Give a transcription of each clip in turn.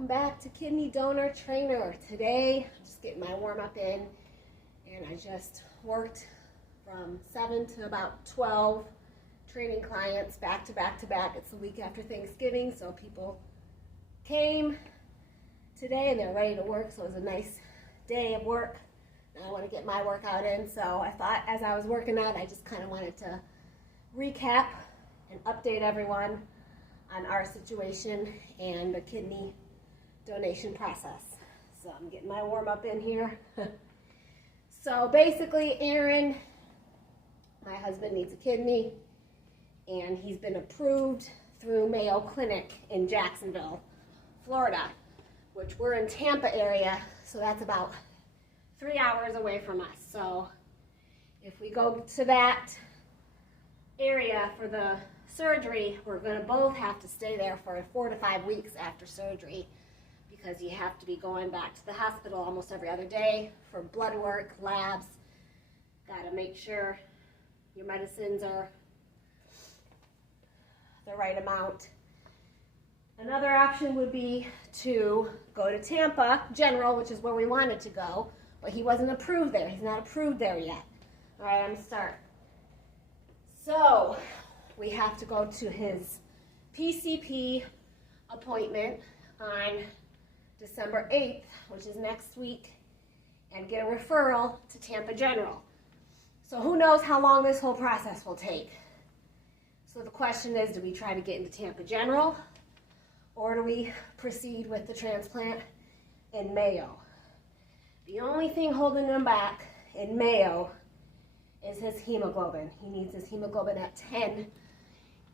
Welcome back to Kidney Donor Trainer. Today, I'm just getting my warm-up in, and I just worked from 7 to about 12 training clients back to back to back. It's the week after Thanksgiving, so people came today and they're ready to work, so it was a nice day of work. Now I want to get my workout in, so I thought as I was working out, I just kind of wanted to recap and update everyone on our situation and the kidney donation process. So I'm getting my warm up in here. So basically, Aaron, my husband, needs a kidney, and he's been approved through Mayo Clinic in Jacksonville, Florida, which we're in Tampa area, so that's about 3 hours away from us. So if we go to that area for the surgery, we're going to both have to stay there for 4 to 5 weeks after surgery, because you have to be going back to the hospital almost every other day for blood work, labs. Got to make sure your medicines are the right amount. Another option would be to go to Tampa General, which is where we wanted to go, but he wasn't approved there. He's not approved there yet. All right, I'm going to start. So we have to go to his PCP appointment on December 8th, which is next week, and get a referral to Tampa General. So who knows how long this whole process will take. So the question is, do we try to get into Tampa General, or do we proceed with the transplant in Mayo? The only thing holding him back in Mayo is his hemoglobin. He needs his hemoglobin at 10,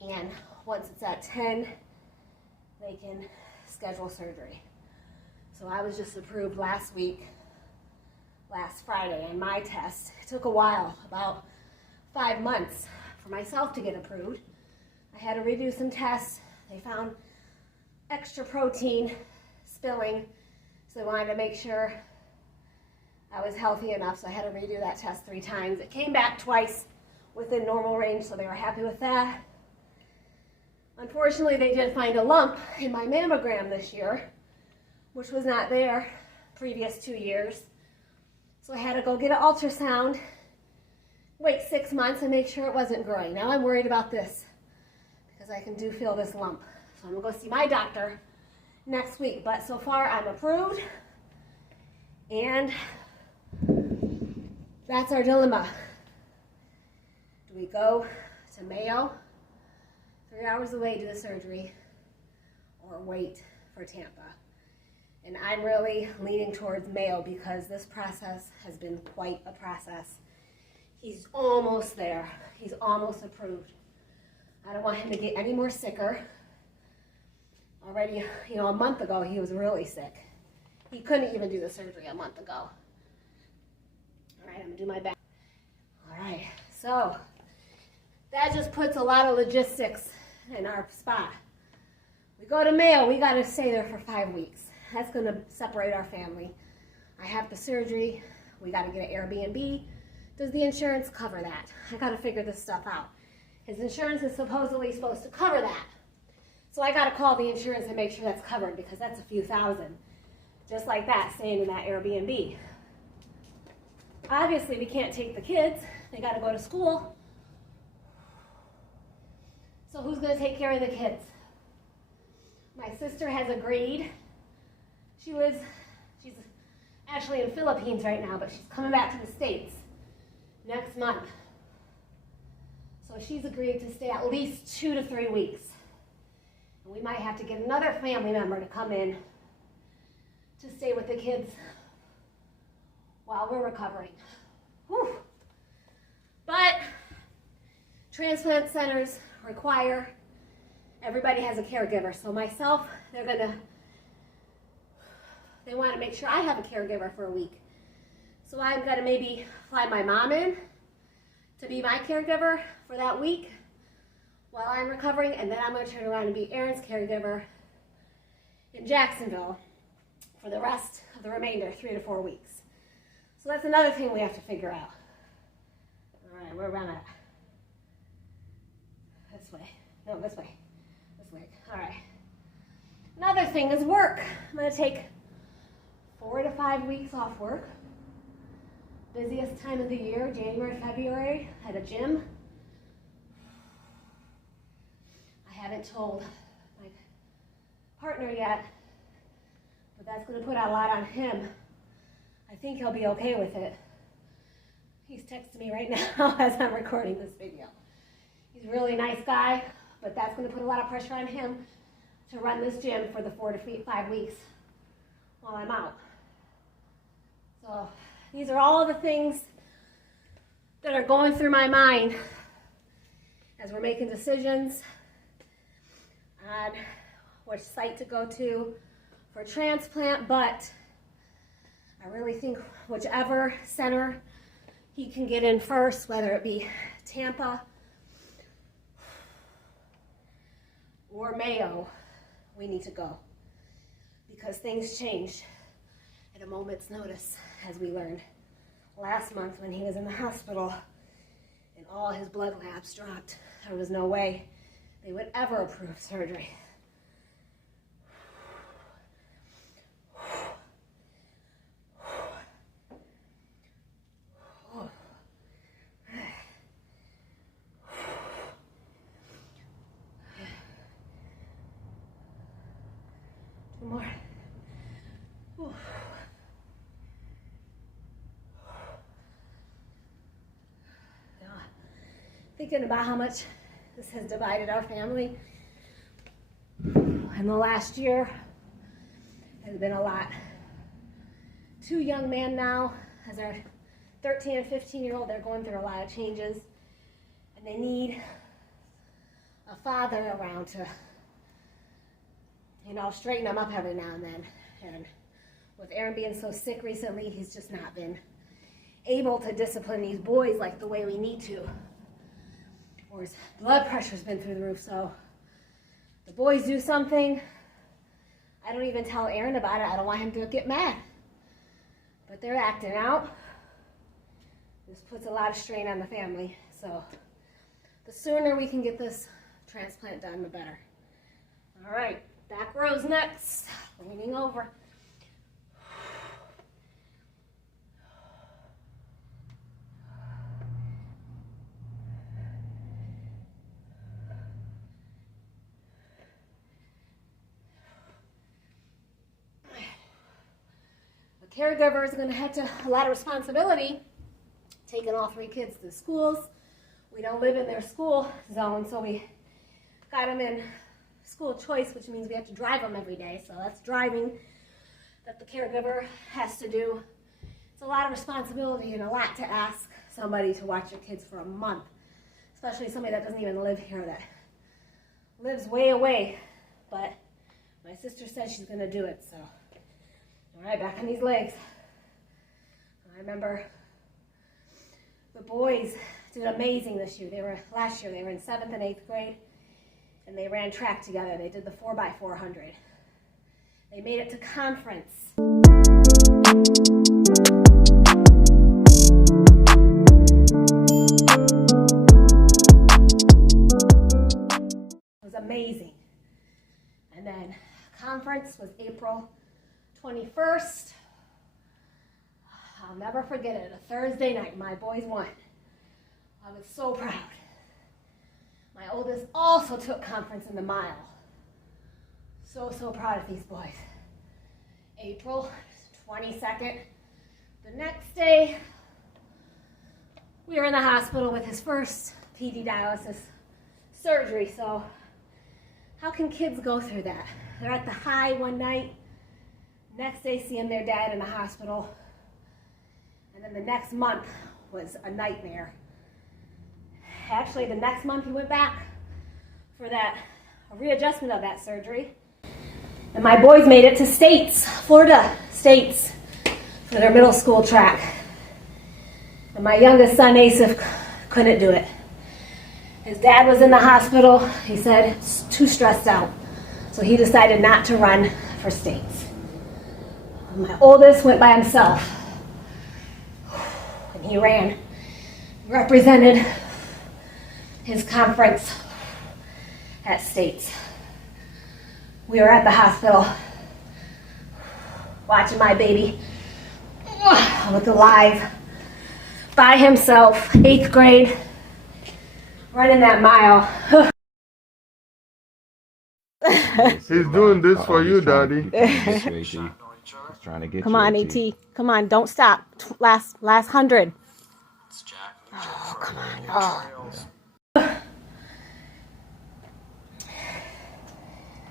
and once it's at 10, they can schedule surgery. So I was just approved last Friday, on my test. It took a while, about 5 months for myself to get approved. I had to redo some tests. They found extra protein spilling, so they wanted to make sure I was healthy enough, so I had to redo that test 3 times. It came back twice within normal range, so they were happy with that. Unfortunately, they did find a lump in my mammogram this year, which was not there previous 2 years. So I had to go get an ultrasound, wait 6 months, and make sure it wasn't growing. Now I'm worried about this, because I do feel this lump. So I'm going to go see my doctor next week. But so far, I'm approved, and that's our dilemma. Do we go to Mayo, 3 hours away, do the surgery, or wait for Tampa? And I'm really leaning towards Mayo, because this process has been quite a process. He's almost there. He's almost approved. I don't want him to get any more sicker. Already, a month ago, he was really sick. He couldn't even do the surgery a month ago. All right, I'm gonna do my best. All right, so that just puts a lot of logistics in our spot. We go to Mayo, we gotta stay there for 5 weeks. That's gonna separate our family. I have the surgery, we gotta get an Airbnb. Does the insurance cover that? I gotta figure this stuff out. His insurance is supposedly supposed to cover that. So I gotta call the insurance and make sure that's covered, because that's a few thousand. Just like that, staying in that Airbnb. Obviously, we can't take the kids. They gotta go to school. So who's gonna take care of the kids? My sister has agreed. She's actually in the Philippines right now, but she's coming back to the States next month. So she's agreed to stay at least 2 to 3 weeks. And we might have to get another family member to come in to stay with the kids while we're recovering. Whew. But transplant centers require everybody has a caregiver. So myself, they want to make sure I have a caregiver for a week. So I'm going to maybe fly my mom in to be my caregiver for that week while I'm recovering, and then I'm going to turn around and be Aaron's caregiver in Jacksonville for the rest of the remainder, 3 to 4 weeks. So that's another thing we have to figure out. All right, we're around that. This way. No, this way. This way. All right. Another thing is work. I'm going to take 4 to 5 weeks off work. Busiest time of the year, January, February, at a gym. I haven't told my partner yet, but that's going to put a lot on him. I think he'll be okay with it. He's texting me right now as I'm recording this video. He's a really nice guy, but that's going to put a lot of pressure on him to run this gym for the 4 to 5 weeks while I'm out. So these are all the things that are going through my mind as we're making decisions on which site to go to for transplant, but I really think whichever center he can get in first, whether it be Tampa or Mayo, we need to go, because things change at a moment's notice, as we learned last month when he was in the hospital and all his blood labs dropped. There was no way they would ever approve surgery. Two more. Whew. Yeah. Thinking about how much this has divided our family in the last year has been a lot. 2 young men now, as our 13 and 15-year-old, they're going through a lot of changes, and they need a father around to, straighten them up every now and then. And with Aaron being so sick recently, he's just not been able to discipline these boys like the way we need to. Or his blood pressure's been through the roof, so the boys do something, I don't even tell Aaron about it. I don't want him to get mad. But they're acting out. This puts a lot of strain on the family. So the sooner we can get this transplant done, the better. All right, back row's next. Leaning over. The caregiver is going to have a lot of responsibility, taking all 3 kids to schools. We don't live in their school zone, so we got them in school choice, which means we have to drive them every day. So that's driving that the caregiver has to do. It's a lot of responsibility and a lot to ask somebody to watch your kids for a month, especially somebody that doesn't even live here, that lives way away. But my sister says she's going to do it, so. All right, back on these legs. I remember the boys did amazing this year. Last year they were in 7th and 8th grade, and they ran track together. They did the 4x400. They made it to conference. It was amazing. And then conference was April 21st. I'll never forget it. A Thursday night, my boys won. I was so proud. My oldest also took conference in the mile. So proud of these boys. April 22nd. The next day, we were in the hospital with his first PD dialysis surgery. So how can kids go through that? They're at the high one night. Next day, seeing their dad in the hospital. And then the next month was a nightmare. Actually, the next month he went back for a readjustment of that surgery. And my boys made it to States, Florida States, for their middle school track. And my youngest son, Asif, couldn't do it. His dad was in the hospital. He said, it's too stressed out. So he decided not to run for States. My oldest went by himself, and he ran, represented his conference at States. We are at the hospital watching my baby look alive by himself, 8th grade, running that mile. He's doing this for you, Daddy. He's trying to get Come you, on, AT. AT. Come on, don't stop. Last 100. Oh, come on. Oh.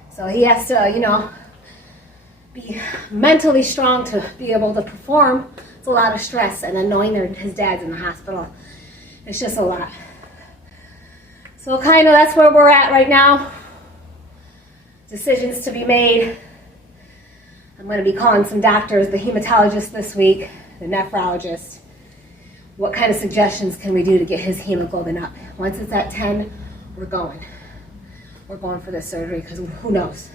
So he has to, you know, be mentally strong to be able to perform. It's a lot of stress, and then knowing that his dad's in the hospital, it's just a lot. So kind of that's where we're at right now. Decisions to be made. I'm going to be calling some doctors, the hematologist this week, the nephrologist. What kind of suggestions can we do to get his hemoglobin up? Once it's at 10, we're going. We're going for this surgery because who knows?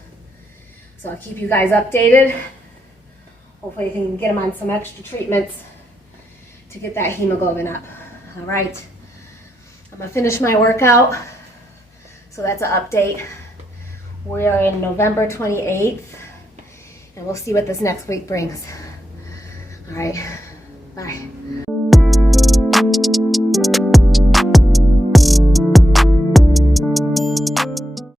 So I'll keep you guys updated. Hopefully you can get him on some extra treatments to get that hemoglobin up. All right. I'm going to finish my workout. So that's an update. We are in November 28th. And we'll see what this next week brings. All right. Bye.